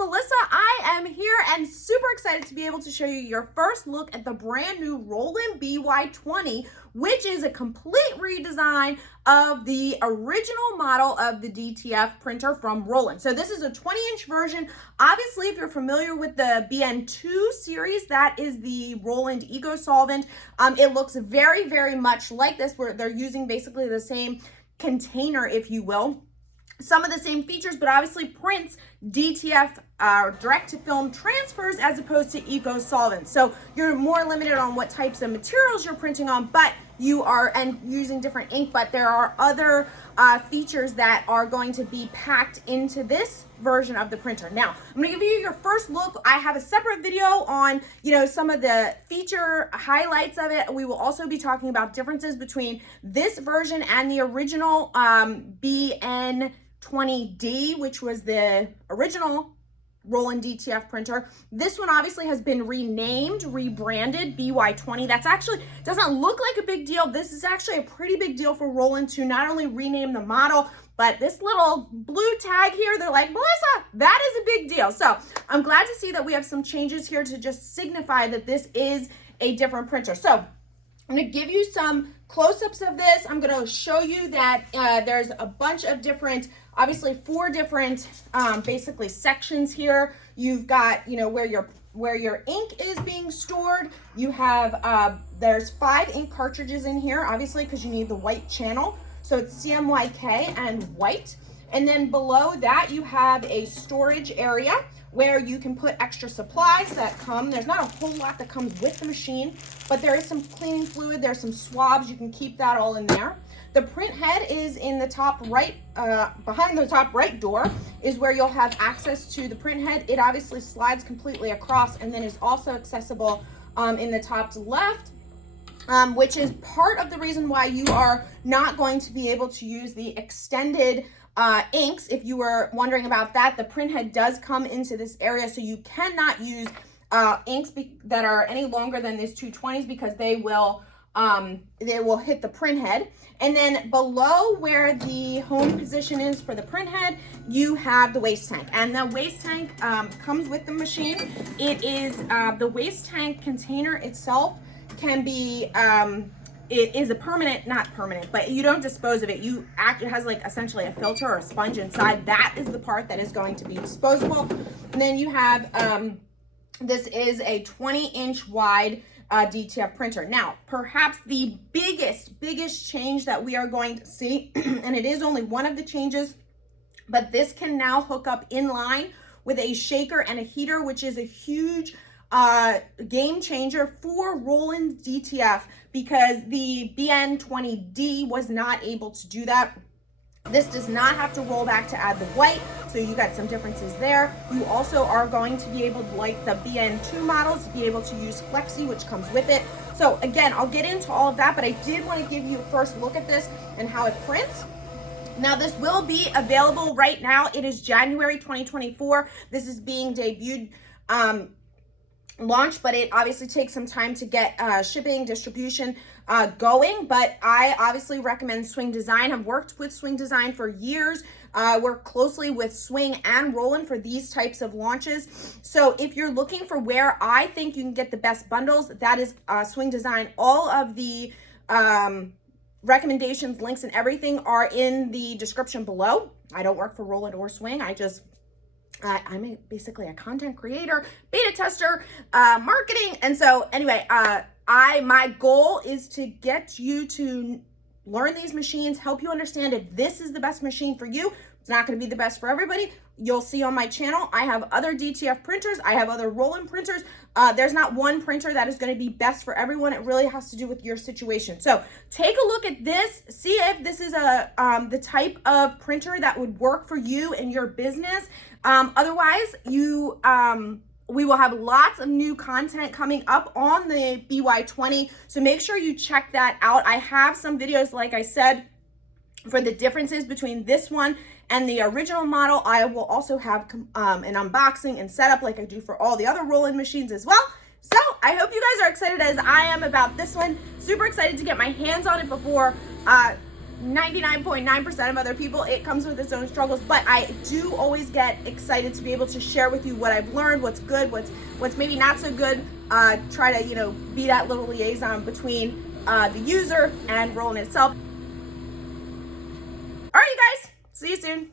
Melissa. I am here and super excited to be able to show you your first look at the brand new Roland BY-20, which is a complete redesign of the original model of the DTF printer from Roland. So this is a 20-inch version. Obviously, if you're familiar with the BN2 series, that is the Roland Eco Solvent. It looks very, very much like this, where they're using basically the same container, if you will. Some of the same features, but obviously prints DTF direct to film transfers as opposed to eco solvents. So you're more limited on what types of materials you're printing on, but you are and using different ink, but there are other features that are going to be packed into this version of the printer. Now, I'm gonna give you your first look. I have a separate video on, some of the feature highlights of it. We will also be talking about differences between this version and the original BN20D, which was the original Roland DTF printer. This one obviously has been renamed, rebranded BY-20. That's actually, doesn't look like a big deal. This is actually a pretty big deal for Roland to not only rename the model, but this little blue tag here, they're like, Melissa, that is a big deal. So I'm glad to see that we have some changes here to just signify that this is a different printer. So I'm gonna give you some close-ups of this. I'm gonna show you that there's a bunch of different, obviously 4 different basically sections here. You've got, where your ink is being stored. You have, there's 5 ink cartridges in here, obviously, because you need the white channel. So it's CMYK and white. And then below that, you have a storage area where you can put extra supplies that come. There's not a whole lot that comes with the machine, but there is some cleaning fluid. There's some swabs. You can keep that all in there. The print head is in the top right, behind the top right door is where you'll have access to the print head. It obviously slides completely across and then is also accessible in the top left, which is part of the reason why you are not going to be able to use the extended inks. If you were wondering about that, the print head does come into this area, so you cannot use inks that are any longer than these 220s because they will hit the print head. And then below where the home position is for the print head, you have the waste tank. And the waste tank comes with the machine. It is the waste tank container itself can be it is a permanent, not permanent, but you don't dispose of it. It has like essentially a filter or a sponge inside. That is the part that is going to be disposable. And then you have this is a 20-inch wide DTF printer. Now, perhaps the biggest change that we are going to see, and it is only one of the changes, but this can now hook up inline with a shaker and a heater, which is a huge game changer for Roland DTF because the BN20D was not able to do that. This does not have to roll back to add the white, so you got some differences there. You also are going to be able to, like the BN2 models, be able to use Flexi, which comes with it. So again, I'll get into all of that, but I did want to give you a first look at this and how it prints. Now, this will be available right now. It is January 2024. This is being debuted, launched, but it obviously takes some time to get shipping, distribution going. But I obviously recommend Swing Design. I've worked with Swing Design for years. Work closely with Swing and Roland for these types of launches. So if you're looking for where I think you can get the best bundles, that is Swing Design. All of the recommendations, links, and everything are in the description below. I don't work for Roland or Swing. I'm basically a content creator, beta tester, marketing. And so anyway, my goal is to get you to learn these machines, help you understand if this is the best machine for you. It's not going to be the best for everybody. You'll see on my channel, I have other DTF printers. I have other Roland printers. There's not one printer that is going to be best for everyone. It really has to do with your situation. So take a look at this. See if this is the type of printer that would work for you and your business. Otherwise, we will have lots of new content coming up on the BY-20. So make sure you check that out. I have some videos, like I said, for the differences between this one and the original model. I will also have an unboxing and setup like I do for all the other Roland machines as well. So I hope you guys are excited as I am about this one. Super excited to get my hands on it before 99.9% of other people, it comes with its own struggles, but I do always get excited to be able to share with you what I've learned, what's good, what's maybe not so good, try to, you know, be that little liaison between the user and Roland itself. All right, you guys, see you soon.